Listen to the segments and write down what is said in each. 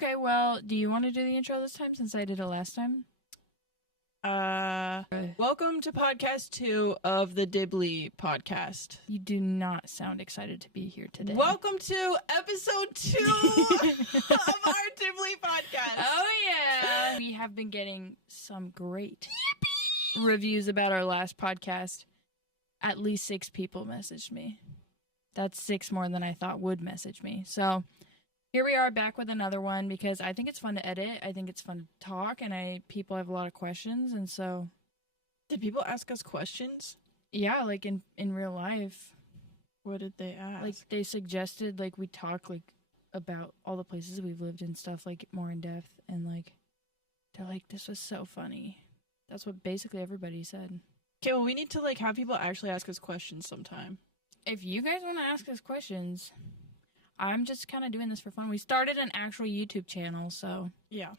Okay, well, do you want to do the intro this time since I did it last time? Welcome to podcast 2 of the Dibly podcast. You do not sound excited to be here today. Welcome to episode 2 of our Dibly podcast. Oh, yeah. We have been getting some great reviews about our last podcast. At least 6 people messaged me. That's 6 more than I thought would message me. So here we are back with another one because I think it's fun to edit. I think it's fun to talk, and people have a lot of questions, and so... Did people ask us questions? Yeah, like in real life. What did they ask? Like, they suggested, like, we talk, like, about all the places we've lived and stuff, like, more in depth, and, like, they're like, this was so funny. That's what basically everybody said. Okay, well, we need to, like, have people actually ask us questions sometime. If you guys want to ask us questions... I'm just kind of doing this for fun. We started an actual YouTube channel, so... Yeah.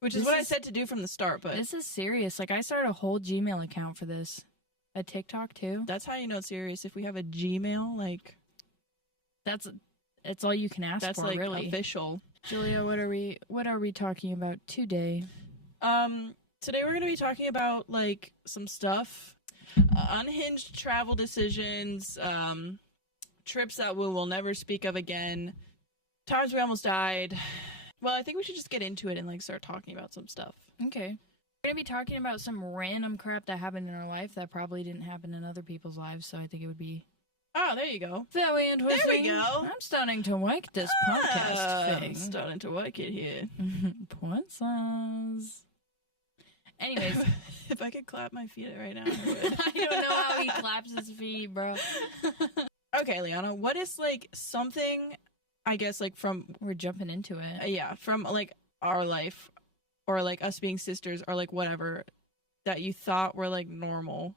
Which is what I said to do from the start, but... This is serious. Like, I started a whole Gmail account for this. A TikTok, too. That's how you know it's serious. If we have a Gmail, like... It's all you can ask for, like, really. Official. Julia, what are we talking about today? Today we're going to be talking about, like, some stuff. Unhinged travel decisions, trips that we will never speak of again, times we almost died. Well, I think we should just get into it and like start talking about some stuff. Okay. We're gonna be talking about some random crap that happened in our life that probably didn't happen in other people's lives, so I think it would be... Oh, there you go. Very interesting. There we go. I'm starting to like this podcast thing. I'm starting to like it here. Points. Anyways. If I could clap my feet right now, I would. I don't know how he claps his feet, bro. Okay, Liana, what is, like, something, I guess, like, from... We're jumping into it. Yeah, from, like, our life, or, like, us being sisters, or, like, whatever, that you thought were, like, normal,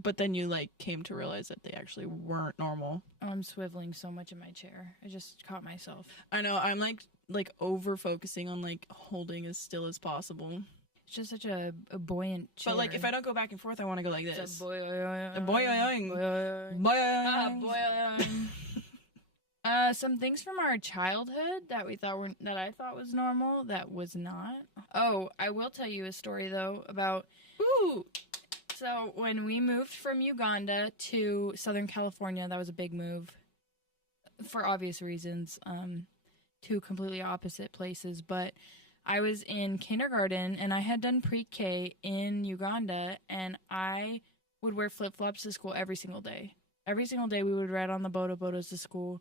but then you, like, came to realize that they actually weren't normal. I'm swiveling so much in my chair. I just caught myself. I know, I'm, like over-focusing on, like, holding as still as possible. It's just such a buoyant chair. But, like, if I don't go back and forth, I want to go like this. It's a boing. Some things from our childhood that I thought was normal that was not. Oh, I will tell you a story though about. Ooh. So when we moved from Uganda to Southern California, that was a big move, for obvious reasons. Two completely opposite places, but. I was in kindergarten, and I had done pre-K in Uganda, and I would wear flip-flops to school every single day. Every single day, we would ride on the bodas to school,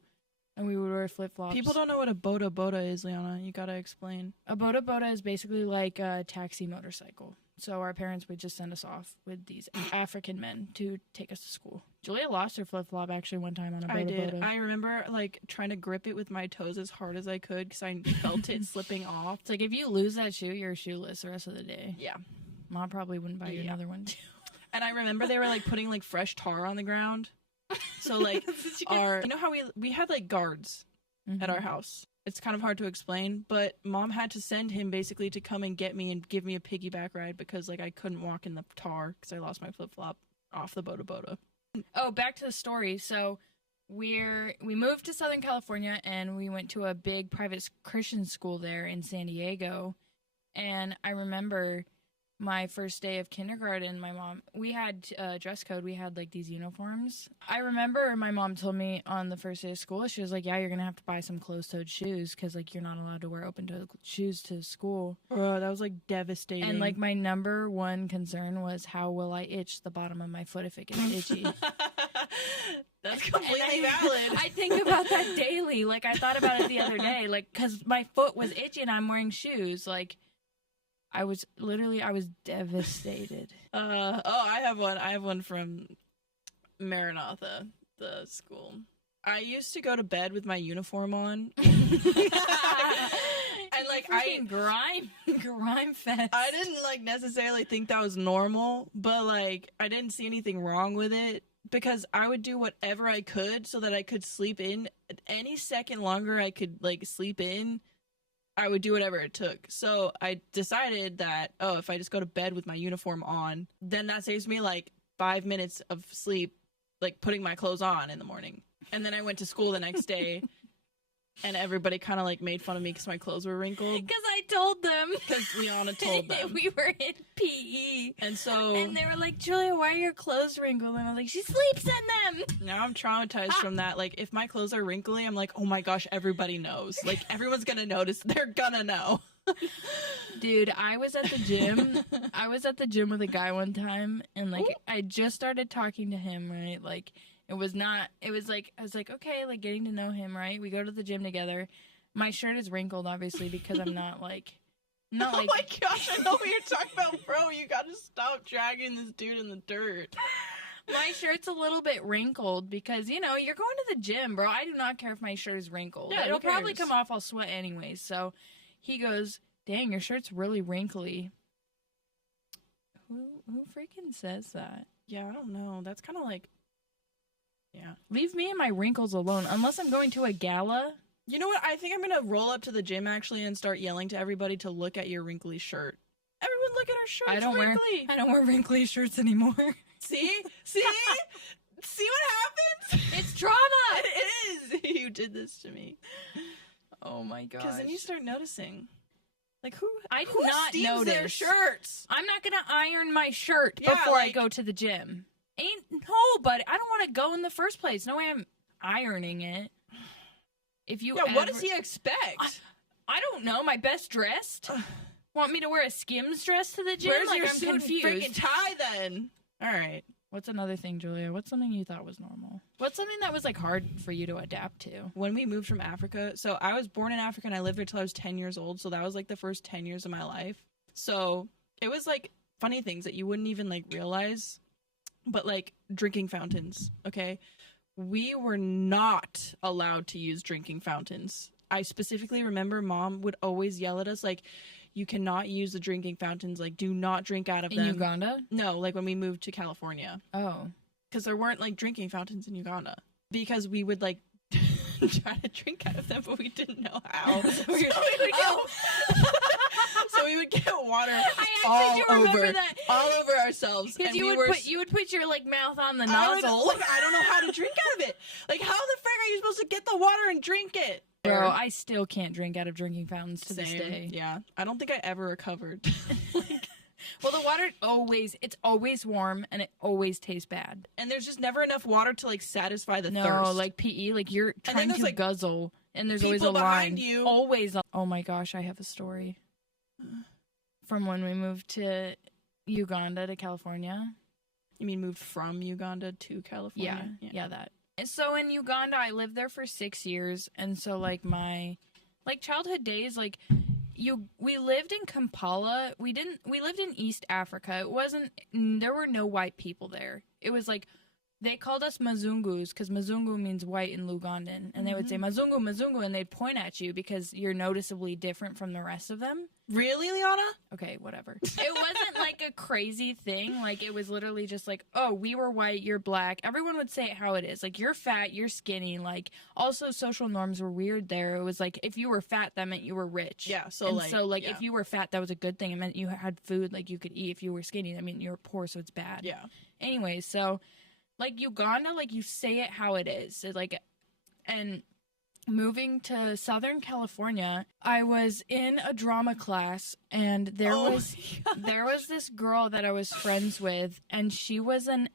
and we would wear flip-flops. People don't know what a boda is, Liana. You gotta explain. A boda is basically like a taxi motorcycle. So our parents would just send us off with these African men to take us to school. Julia lost her flip-flop actually one time on a boda. I did. I remember like trying to grip it with my toes as hard as I could because I felt it slipping off. It's like if you lose that shoe, you're shoeless the rest of the day. Yeah. Mom probably wouldn't buy you another one too. And I remember they were like putting like fresh tar on the ground. So like you know how we had like guards at our house. It's kind of hard to explain, but Mom had to send him basically to come and get me and give me a piggyback ride because like I couldn't walk in the tar because I lost my flip-flop off the boda. Oh, back to the story. So we moved to Southern California and we went to a big private Christian school there in San Diego. And I remember my first day of kindergarten, we had dress code. We had like these uniforms. I remember my mom told me on the first day of school, she was like, yeah, you're going to have to buy some closed-toed shoes because like you're not allowed to wear open-toed shoes to school. Bro, that was like devastating. And like my number one concern was how will I itch the bottom of my foot if it gets itchy? That's completely valid. I think about that daily. Like I thought about it the other day, like because my foot was itchy and I'm wearing shoes. Like I was devastated. I have one from Maranatha, the school. I used to go to bed with my uniform on. And like grime fest. I didn't like necessarily think that was normal, but like I didn't see anything wrong with it because I would do whatever I could so that I could sleep in. Any second longer I could like sleep in, I would do whatever it took. So I decided that, if I just go to bed with my uniform on, then that saves me like 5 minutes of sleep, like putting my clothes on in the morning. And then I went to school the next day And everybody kind of like made fun of me because my clothes were wrinkled. Because I told them. Because Liana told them. We were in PE. And so. And they were like, Julia, why are your clothes wrinkled? And I was like, she sleeps in them. Now I'm traumatized from that. Like, if my clothes are wrinkly, I'm like, oh my gosh, everybody knows. Like, everyone's going to notice. They're going to know. Dude, I was at the gym. I was at the gym with a guy one time. And, like, I just started talking to him, right? Like, it was like, I was like, okay, like, getting to know him, right? We go to the gym together. My shirt is wrinkled, obviously, because I'm not like... Oh my gosh, I know what you're talking about, bro. You gotta stop dragging this dude in the dirt. My shirt's a little bit wrinkled because, you know, you're going to the gym, bro. I do not care if my shirt is wrinkled. Yeah, it'll probably come off. I'll sweat anyways. So he goes, dang, your shirt's really wrinkly. Who freaking says that? Yeah, I don't know. That's kind of like, yeah. Leave me and my wrinkles alone. Unless I'm going to a gala. You know what? I think I'm going to roll up to the gym, actually, and start yelling to everybody to look at your wrinkly shirt. Everyone look at our shirt. I don't wear wrinkly shirts anymore. See? See what happens? It's trauma. It is. You did this to me. Oh my gosh. Because then you start noticing. Like, who not steams notice their shirts? I'm not going to iron my shirt Yeah, before like, I go to the gym. But I don't want to go in the first place. No way I'm ironing it. If you what does he expect? I don't know. My best dressed? Want me to wear a Skims dress to the gym? Where's like, your I'm suit confused. and freaking tie then? All right. What's another thing, Julia? What's something you thought was normal? What's something that was like hard for you to adapt to? When we moved from Africa, so I was born in Africa and I lived there till I was 10 years old. So that was like the first 10 years of my life. So it was like funny things that you wouldn't even like realize, but like drinking fountains. Okay. We were not allowed to use drinking fountains. I specifically remember Mom would always yell at us like, you cannot use the drinking fountains. Like, do not drink out of them. In Uganda? No, like when we moved to California. Oh. Because there weren't like drinking fountains in Uganda. Because we would like try to drink out of them, but we didn't know how. So we would get water all over ourselves. Because you would put your like mouth on the I nozzle. don't know how to drink out of it. Like, how the frick are you supposed to get the water and drink it? Bro, I still can't drink out of drinking fountains to this day. Yeah, I don't think I ever recovered. Well, the water it's always warm and it always tastes bad. And there's just never enough water to like satisfy the thirst. No, like PE, like you're trying to like, guzzle, and there's always a line. You. Always. Oh my gosh, I have a story from when we moved to Uganda to California. You mean moved from Uganda to California? Yeah, that. So in Uganda, I lived there for 6 years, and so like my childhood days, like we lived in Kampala. We lived in East Africa. There were no white people there. It was like they called us Mazungus because Mazungu means white in Lugandan, and they would say Mazungu, Mazungu, and they'd point at you because you're noticeably different from the rest of them. Really, Liana? Okay, whatever. It wasn't like a crazy thing. Like, it was literally just like, oh, we were white, you're black. Everyone would say it how it is. Like, you're fat, you're skinny. Like, also social norms were weird there. It was like, if you were fat, that meant you were rich. Yeah, if you were fat, that was a good thing. It meant you had food, like, you could eat. If you were skinny, that meant you were poor, so it's bad. Yeah. Anyways, so, like, Uganda, like, you say it how it is. It, like, and moving to Southern California, I was in a drama class, and there was this girl that I was friends with, and she was an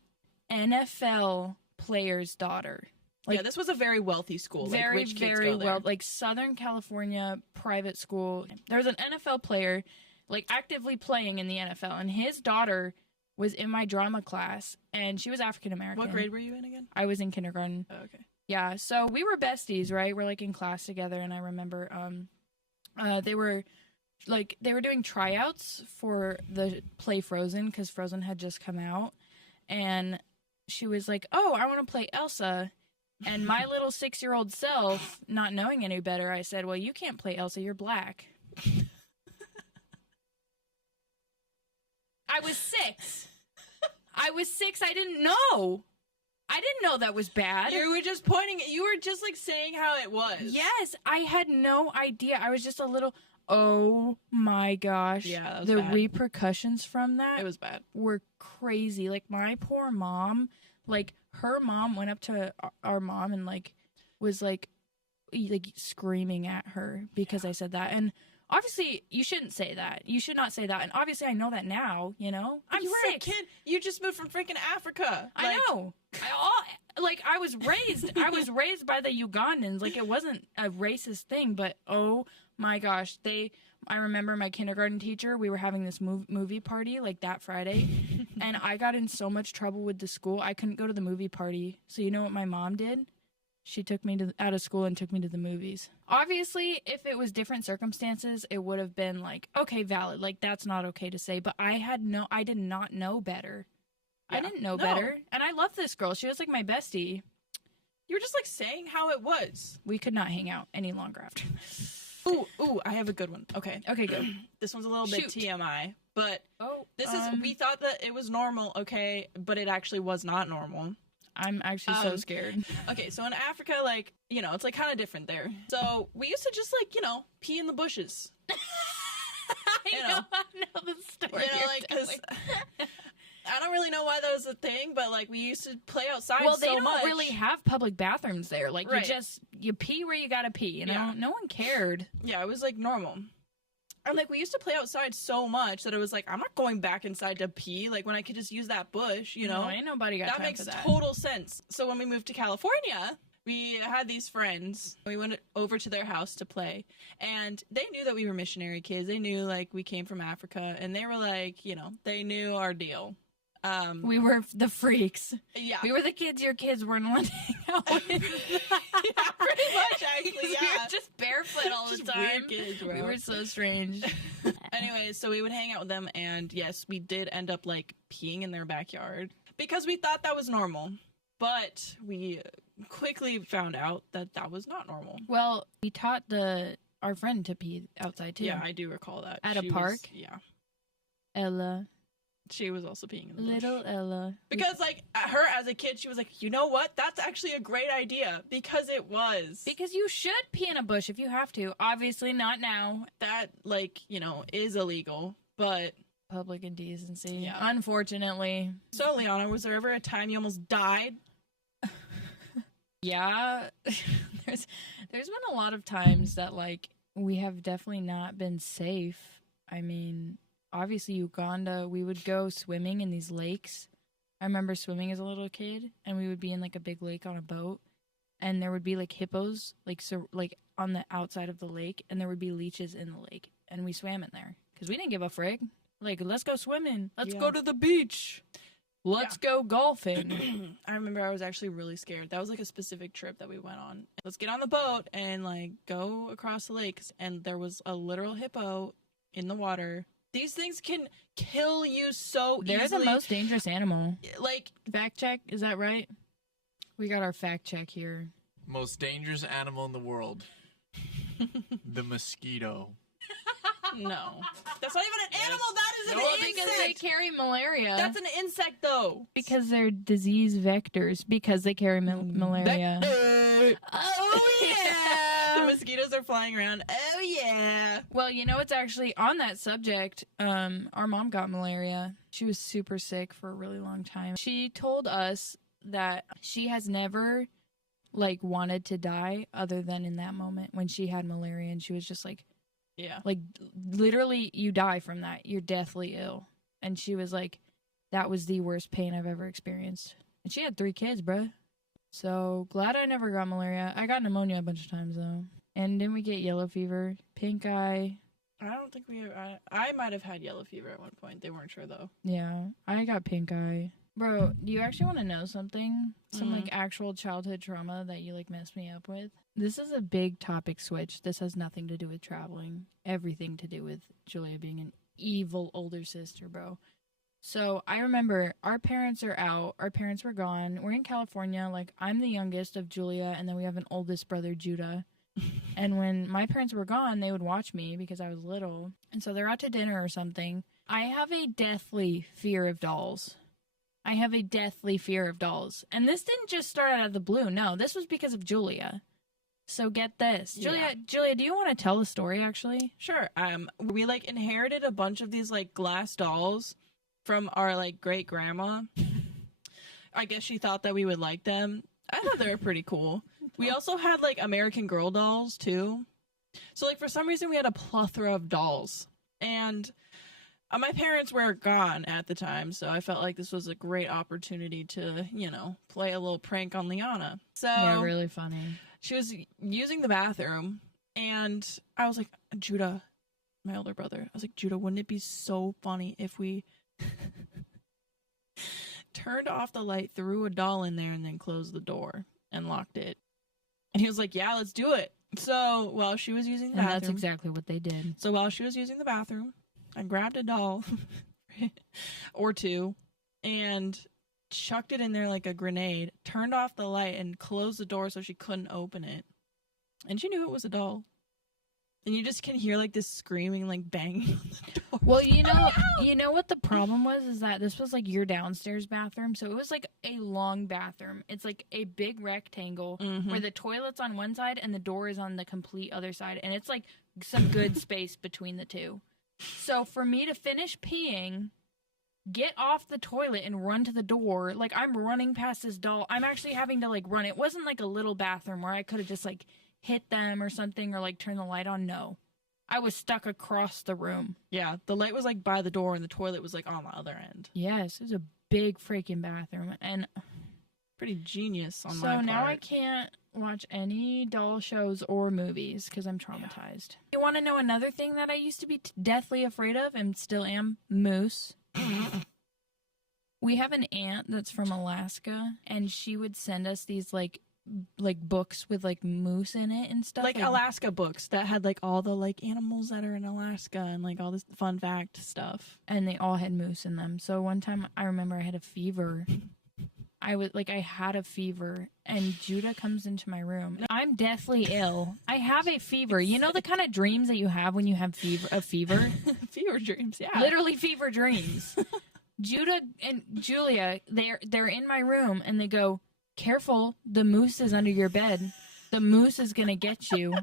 NFL player's daughter. Like, yeah, this was a very wealthy school. Very, like, rich kids very go there. well. Like, Southern California private school. There was an NFL player, like, actively playing in the NFL, and his daughter was in my drama class, and she was African American. What grade were you in again? I was in kindergarten. Oh, okay. Yeah, so we were besties, right? We're like in class together, and I remember they were doing tryouts for the play Frozen because Frozen had just come out, and she was like, "Oh, I want to play Elsa," and my little 6-year-old self, not knowing any better, I said, "Well, you can't play Elsa. You're black." I was 6. I didn't know. I didn't know that was bad. You were just you were just like saying how it was. Yes, I had no idea. I was just a little, oh my gosh. Yeah, that was the bad. repercussions from that It was bad. were crazy. Like, my poor mom, like, her mom went up to our mom and like was like, like screaming at her because I said that. And obviously, you shouldn't say that. You should not say that. And obviously, I know that now, you know? I'm You were 6. a kid. You just moved from freaking Africa. I know. I was raised by the Ugandans. Like, it wasn't a racist thing, but oh my gosh. I remember my kindergarten teacher, we were having this movie party like that Friday, and I got in so much trouble with the school. I couldn't go to the movie party. So you know what my mom did? She took me out of school and took me to the movies. Obviously, if it was different circumstances, it would have been like, okay, valid. Like, that's not okay to say. But I did not know better. Yeah. I didn't know better. And I love this girl. She was like my bestie. You were just like saying how it was. We could not hang out any longer after this. Ooh, I have a good one. Okay, good. This one's a little bit TMI, but we thought that it was normal, okay, but it actually was not normal. I'm actually so scared. Okay, so in Africa, like, you know, it's like kind of different there. So we used to just like, you know, pee in the bushes. I know the story. You know, like, because I don't really know why that was a thing, but like we used to play outside so much. Well, they don't really have public bathrooms there. Like, right. you pee where you gotta pee, you know? Yeah. No one cared. Yeah, it was like normal. And like we used to play outside so much that it was like, I'm not going back inside to pee, like when I could just use that bush, you know? No, ain't nobody got time for that. That makes total sense. So when we moved to California, we had these friends. We went over to their house to play, and they knew that we were missionary kids. They knew like we came from Africa, and they were like, you know, they knew our deal. We were the freaks. Yeah. We were the kids your kids weren't wanting to hang out with. Yeah, pretty much, actually, yeah. We were just barefoot all the time. Weird kids, bro. We were so strange. Anyways, so we would hang out with them, and yes, we did end up, like, peeing in their backyard because we thought that was normal. But we quickly found out that that was not normal. Well, we taught our friend to pee outside, too. Yeah, I do recall that. At a park? Yeah. Ella. She was also peeing in the bush. Little Ella. Because, like, her as a kid, she was like, you know what? That's actually a great idea. Because it was. Because you should pee in a bush if you have to. Obviously not now. That, like, you know, is illegal. But public indecency. Yeah. Unfortunately. So, Liana, was there ever a time you almost died? Yeah. There's been a lot of times that, like, we have definitely not been safe. I mean, obviously Uganda, we would go swimming in these lakes. I remember swimming as a little kid, and we would be in like a big lake on a boat, and there would be like hippos like on the outside of the lake, and there would be leeches in the lake, and we swam in there because we didn't give a frig. Like, let's go swimming. Let's go to the beach. Let's go golfing. I remember I was actually really scared. That was like a specific trip that we went on. Let's get on the boat and like go across the lakes, and there was a literal hippo in the water. These things can kill you so easily. They're the most dangerous animal. Like, fact check, is that right? We got our fact check here. Most dangerous animal in the world. The mosquito. No. That's not even an animal. That is an insect. Because they carry malaria. That's an insect, though. Because they're disease vectors. Because they carry malaria. Oh, yeah. The mosquitoes are flying around. Oh, yeah. Well, you know, it's actually on that subject. Our mom got malaria. She was super sick for a really long time. She told us that she has never, like, wanted to die other than in that moment when she had malaria, and she was just like, yeah, like, literally, you die from that. You're deathly ill. And she was like, that was the worst pain I've ever experienced. And she had 3 kids, bruh. So, glad I never got malaria. I got pneumonia a bunch of times, though. And then we get yellow fever, pink eye. I don't think I might have had yellow fever at one point. They weren't sure, though. Yeah, I got pink eye. Bro, do you actually want to know something? Some, like, actual childhood trauma that you, like, messed me up with? This is a big topic switch. This has nothing to do with traveling. Everything to do with Julia being an evil older sister, bro. So, I remember our parents are out. Our parents were gone. We're in California. Like, I'm the youngest of Julia, and then we have an oldest brother, Judah. And when my parents were gone, they would watch me because I was little. And so they're out to dinner or something. I have a deathly fear of dolls. And this didn't just start out of the blue. No, this was because of Julia. So get this. Yeah. Julia, do you want to tell the story, actually? Sure. We, like, inherited a bunch of these, like, glass dolls from our, like, great-grandma. I guess she thought that we would like them. I thought they were pretty cool. We also had like American Girl dolls too. So like for some reason we had a plethora of dolls. And my parents were gone at the time, so I felt like this was a great opportunity to, play a little prank on Liana. So Yeah, really funny. she was using the bathroom, and I was like, Judah, my older brother, I was like, Judah, wouldn't it be so funny if we turned off the light, threw a doll in there, and then closed the door and locked it? And he was like, yeah, let's do it. So while she was using the bathroom. That's exactly what they did. So while she was using the bathroom, I grabbed a doll or two and chucked it in there like a grenade, turned off the light, and closed the door so she couldn't open it. And she knew it was a doll. And you just can hear like this screaming, like banging on the door. Well, you know what the problem was is that this was like your downstairs bathroom, so it was like a long bathroom. It's like a big rectangle where the toilet's on one side and the door is on the complete other side, and it's like some good space between the two. So for me to finish peeing, get off the toilet and run to the door, like I'm running past this doll. I'm actually having to like run. It wasn't like a little bathroom where I could have just like hit them or something or like turn the light on. No. I was stuck across the room. Yeah, the light was like by the door and the toilet was like on the other end. Yes, it was a big freaking bathroom. And pretty genius on my so part. now I can't watch any doll shows or movies because I'm traumatized. You want to know another thing that I used to be deathly afraid of and still am? Moose. We have an aunt that's from Alaska, and she would send us these like books with like moose in it and stuff, like Alaska books that had like all the like animals that are in Alaska and like all this fun fact stuff, and they all had moose in them. So one time I remember I had a fever. I had a fever, and Judah comes into my room. I'm deathly ill. I have a fever. You know the kind of dreams that you have when you have a fever? Fever dreams, yeah. Literally fever dreams. Judah and Julia, they're in my room, and they go, "Careful, the moose is under your bed. The moose is going to get you."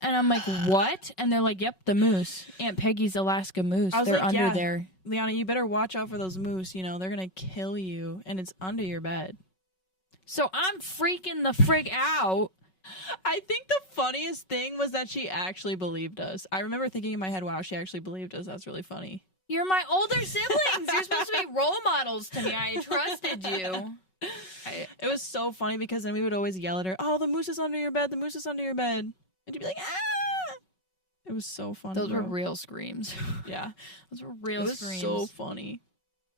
And I'm like, "What?" And they're like, "Yep, the moose. Aunt Peggy's Alaska moose. They're like, under there." Liana, you better watch out for those moose. They're going to kill you, and it's under your bed. So I'm freaking the frig out. I think the funniest thing was that she actually believed us. I remember thinking in my head, wow, she actually believed us. That's really funny. You're my older siblings. You're supposed to be role models to me. I trusted you. It was so funny because then we would always yell at her, "Oh, the moose is under your bed. The moose is under your bed." And she'd be like, "Ah!" It was so funny. Those were real screams. Yeah. Those were real screams. It was so funny.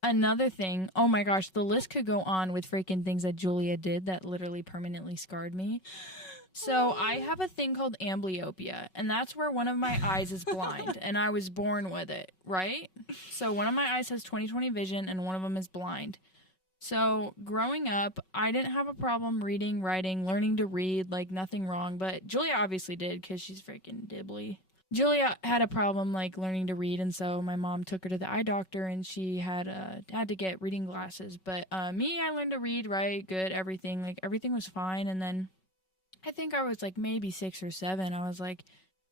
Another thing, oh my gosh, the list could go on with freaking things that Julia did that literally permanently scarred me. So I have a thing called amblyopia, and that's where one of my eyes is blind, and I was born with it, right? So one of my eyes has 20/20 vision, and one of them is blind. So growing up, I didn't have a problem reading, writing, learning to read, like nothing wrong, but Julia obviously did because she's freaking Dibly. Julia had a problem like learning to read, and so my mom took her to the eye doctor, and she had to get reading glasses. But me, I learned to read, write, good, everything. Like everything was fine, and then I think I was like maybe 6 or 7. I was like,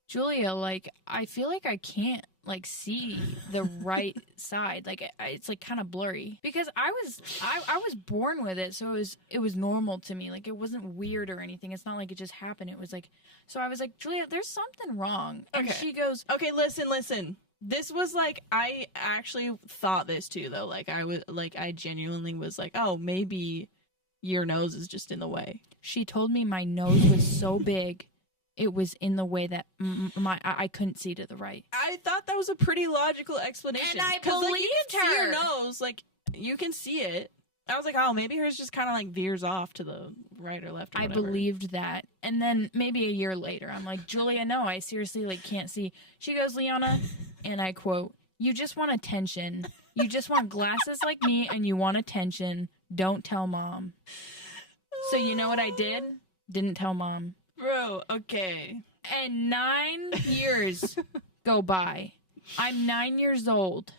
Julia, like I feel like I can't like see the right side. Like it's like kind of blurry because I was born with it, so it was normal to me. Like it wasn't weird or anything. It's not like it just happened. It was like, so I was like, Julia, there's something wrong. And she goes, okay, listen. This was like, I actually thought this too though. Like I genuinely was like, oh, maybe your nose is just in the way. She told me my nose was so big, it was in the way that I couldn't see to the right. I thought that was a pretty logical explanation. And I believed like, you can her. see your nose, like you can see it. I was like, oh, maybe hers just kind of like veers off to the right or left or I whatever. believed that. And then maybe a year later, I'm like, Julia, no, I seriously like can't see. She goes, Liana, and I quote, "You just want attention. You just want glasses like me and you want attention. Don't tell mom." So you know what I did? Didn't tell mom. Bro, okay. And 9 years go by. I'm 9 years old.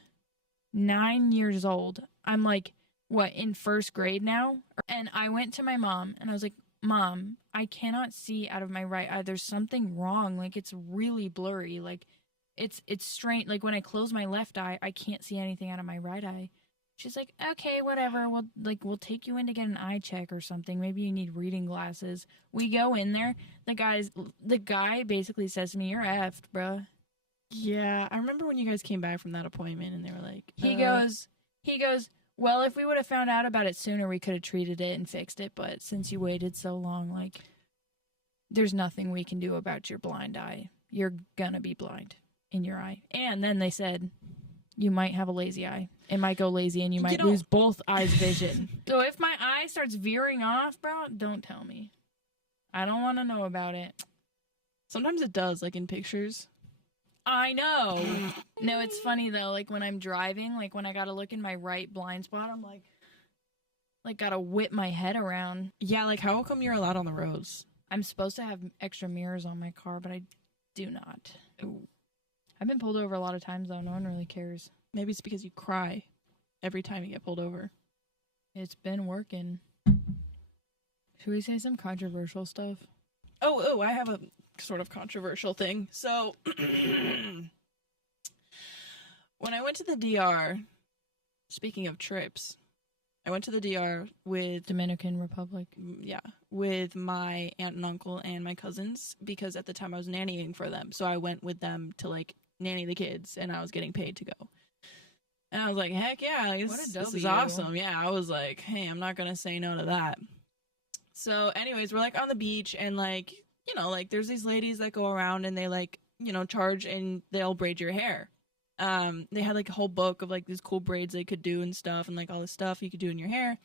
9 years old. I'm like, what, in first grade now? And I went to my mom and I was like, Mom, I cannot see out of my right eye. There's something wrong. Like it's really blurry. Like it's strange. Like when I close my left eye, I can't see anything out of my right eye. She's like, okay, whatever. We'll take you in to get an eye check or something. Maybe you need reading glasses. We go in there. The guy basically says to me, "You're effed, bruh." Yeah, I remember when you guys came back from that appointment and they were like, He goes, well, if we would have found out about it sooner, we could have treated it and fixed it. But since you waited so long, like, there's nothing we can do about your blind eye. You're gonna be blind in your eye. And then they said, you might have a lazy eye. It might go lazy and you might lose both eyes' vision. So if my eye starts veering off, bro, don't tell me. I don't want to know about it. Sometimes it does, like in pictures. I know. No, it's funny though. Like when I'm driving, like when I gotta look in my right blind spot, I'm like gotta whip my head around. Yeah, like how come you're allowed on the roads? I'm supposed to have extra mirrors on my car, but I do not. Ooh. I've been pulled over a lot of times though. No one really cares. Maybe it's because you cry every time you get pulled over. It's been working. Should we say some controversial stuff? Oh, I have a sort of controversial thing. So, when I went to the DR, speaking of trips, I went to the DR with Dominican Republic. Yeah, with my aunt and uncle and my cousins because at the time I was nannying for them. So I went with them to like nanny the kids and I was getting paid to go. And I was like, heck yeah, this is awesome. Yeah, I was like, hey, I'm not going to say no to that. So anyways, we're like on the beach and like, you know, like there's these ladies that go around and they like, you know, charge and they'll braid your hair. They had like a whole book of like these cool braids they could do and stuff and like all this stuff you could do in your hair.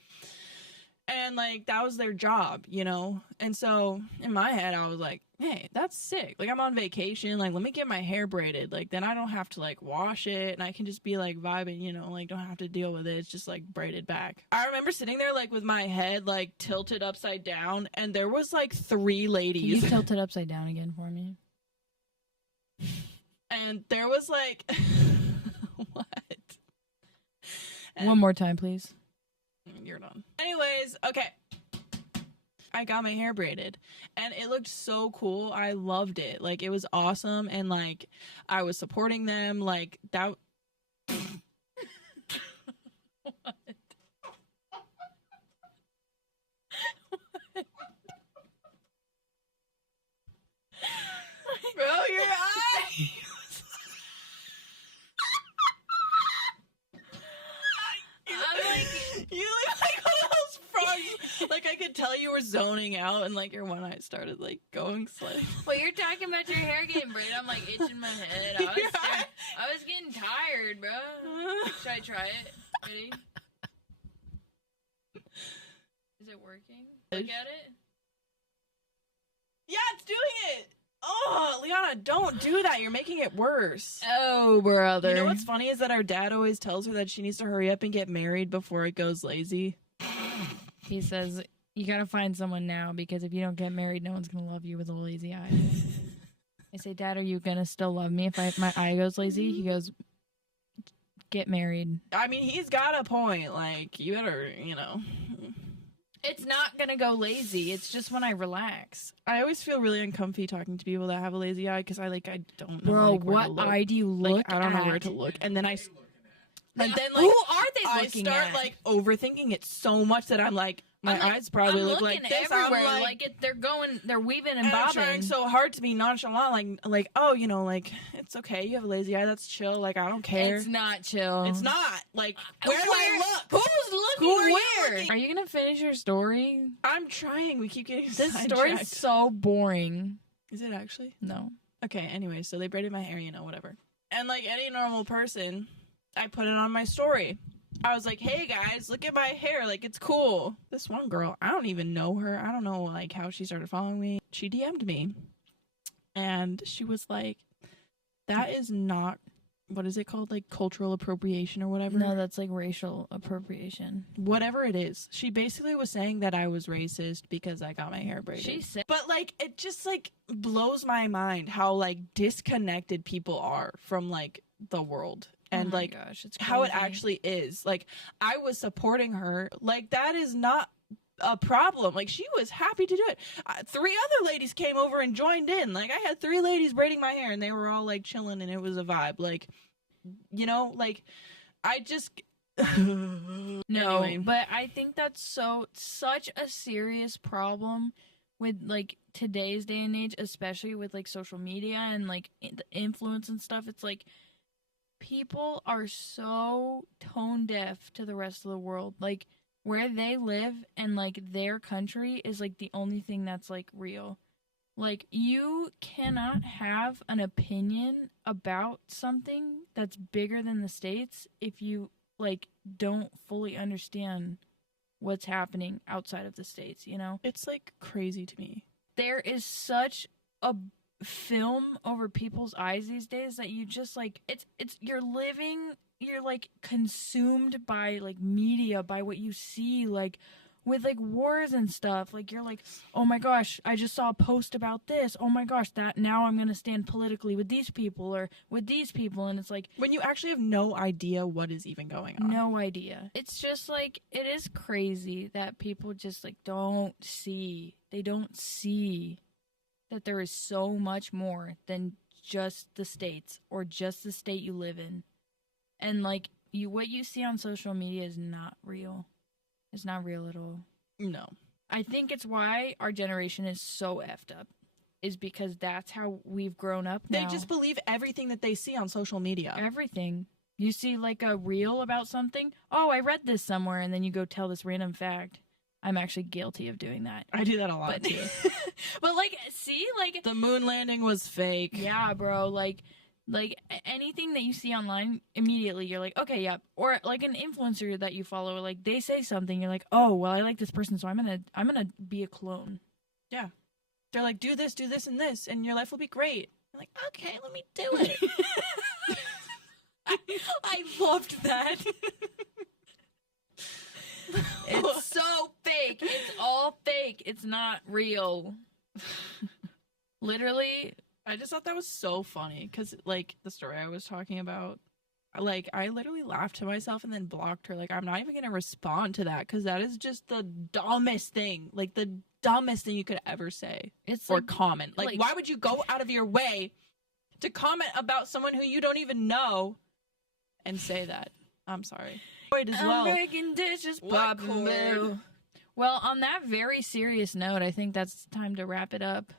And like that was their job, you know? And so in my head, I was like, hey, that's sick. Like I'm on vacation. Like let me get my hair braided. Like then I don't have to like wash it and I can just be like vibing, you know, like don't have to deal with it. It's just like braided back. I remember sitting there like with my head like tilted upside down and there was like 3 ladies. Can you tilt it upside down again for me? And there was like what? And one more time, please. You're done. Anyways, okay. I got my hair braided and it looked so cool. I loved it. Like it was awesome and like I was supporting them like that. What? Bro, your eye. I'm like, you look like one of those frogs. Like I could tell you were zoning out and like your one eye started like going slightly. well, you're talking about your hair getting braided. I'm like itching my head. I was getting tired, bro. Should I try it? Ready? Is it working? Look at it. Yeah, it's doing it. Oh, Liana, don't do that. You're making it worse. Oh, brother. You know what's funny is that our dad always tells her that she needs to hurry up and get married before it goes lazy. He says, you gotta find someone now because if you don't get married, no one's gonna love you with a lazy eye. I say, Dad, are you gonna still love me if my eye goes lazy? He goes, get married. I mean, he's got a point. Like, you better, you know. It's not gonna go lazy. It's just when I relax. I always feel really uncomfy talking to people that have a lazy eye because I don't know. Bro, like, where what to look. eye do you look like, I don't know at? where to look. And then like, who are they looking I start at? like overthinking it so much that I'm like, my eyes probably look like this. Everywhere. I'm like they're weaving and I'm bobbing. trying so hard to be nonchalant, like oh, you know, like it's okay. You have a lazy eye. That's chill. Like I don't care. It's not chill. It's not. Like where do I look? Who's looking where? Are you gonna finish your story? I'm trying. We keep getting this sidetracked. story's so boring. Is it actually? No. Okay. Anyway, so they braided my hair. You know, whatever. And like any normal person, I put it on my story. I was like, hey guys, look at my hair. Like, it's cool. This one girl, I don't even know her. I don't know, like, how she started following me. She DM'd me. And she was like, that is not, what is it called? Like, cultural appropriation or whatever? No, that's like racial appropriation. Whatever it is. She basically was saying that I was racist because I got my hair braided. She said, but, like, it just, like, blows my mind how, like, disconnected people are from, like, the world. And oh my like gosh, it's how it crazy. actually is. Like I was supporting her. Like that is not a problem. Like she was happy to do it. 3 other ladies came over and joined in. Like I had 3 ladies braiding my hair and they were all like chilling and it was a vibe. Like, you know, like I just No, Anyway. but I think that's such a serious problem with like today's day and age, especially with like social media and like the influence and stuff. It's like people are so tone deaf to the rest of the world. Like where they live and like their country is like the only thing that's like real. Like you cannot have an opinion about something that's bigger than the states if you like don't fully understand what's happening outside of the states, you know? It's like crazy to me. There is such a film over people's eyes these days that you just like you're like consumed by like media, by what you see, like with like wars and stuff. Like you're like, oh my gosh, I just saw a post about this, oh my gosh, that now I'm gonna stand politically with these people or with these people, and it's like When you actually have no idea what is even going on. no idea. It's just like it is crazy that people just like don't see that there is so much more than just the states or just the state you live in. And like what you see on social media is not real. It's not real at all. No. I think it's why our generation is so effed up. Is because that's how we've grown up now. They just believe everything that they see on social media. Everything. You see like a reel about something. Oh, I read this somewhere, and then you go tell this random fact. I'm actually guilty of doing that. I do that a lot But too. but like see like The moon landing was fake. yeah, bro, like anything that you see online, immediately you're like, okay, yep. Or like an influencer that you follow, like they say something, you're like, oh, well, I like this person, so I'm gonna be a clone. Yeah. They're like, do this, and this, and your life will be great. I'm like, okay, let me do it. I loved that. It's so fake. It's all fake. It's not real. Literally. I just thought that was so funny because, like, the story I was talking about, like, I literally laughed to myself and then blocked her. Like, I'm not even going to respond to that because that is just the dumbest thing. Like, the dumbest thing you could ever say It's or like, comment. Like, why would you go out of your way to comment about someone who you don't even know and say that? I'm sorry. As well. I'm breaking dishes, What Bob chord? Moo. Well, on that very serious note, I think that's time to wrap it up.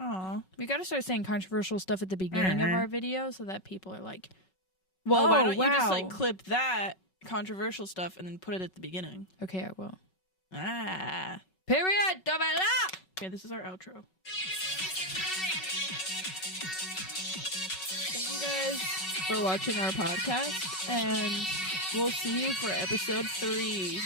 Aw. We got to start saying controversial stuff at the beginning of our video so that people are like, Well, why Oh, don't you just, like, wow. clip that controversial stuff and then put it at the beginning? okay, I will. Ah. Period. Double up. Okay, this is our outro. Thank you guys for watching our podcast, and we'll see you for episode 3.